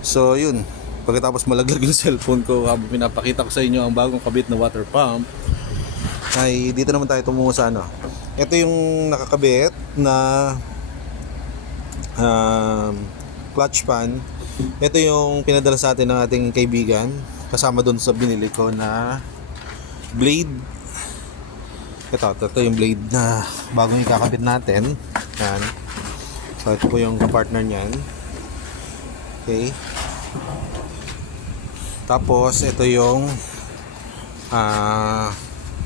So yun, pagkatapos malaglag yung cellphone ko habang pinapakita ko sa inyo ang bagong kabit na water pump, ay dito naman tayo tumungo sa ano. Ito yung nakakabit na clutch pan. Ito yung pinadala sa atin ng ating kaibigan, kasama doon sa binili ko na blade. Ito yung blade na bagong ikakabit natin. Yan. So ito po yung partner niyan. Okay. Tapos ito yung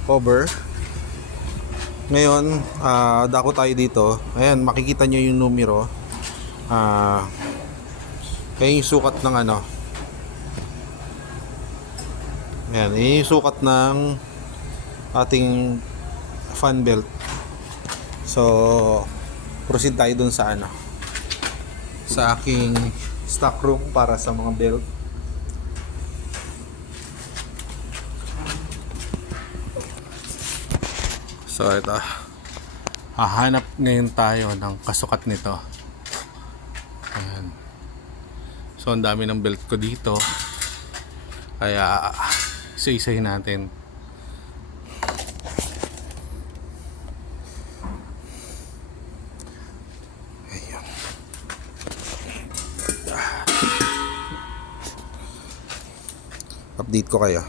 cover. Ngayon, dako tayo dito. Ayan, makikita nyo yung numero. Kaya yung sukat ng ano. Ayan, yung sukat ng ating fan belt. So, proceed tayo dun sa ano, sa aking stock room para sa mga belt. So ito, hahanap ngayon tayo ng kasukat nito. Ayan. So ang dami ng belt ko dito, kaya isa-isahin natin. Ayan. Update ko kayo.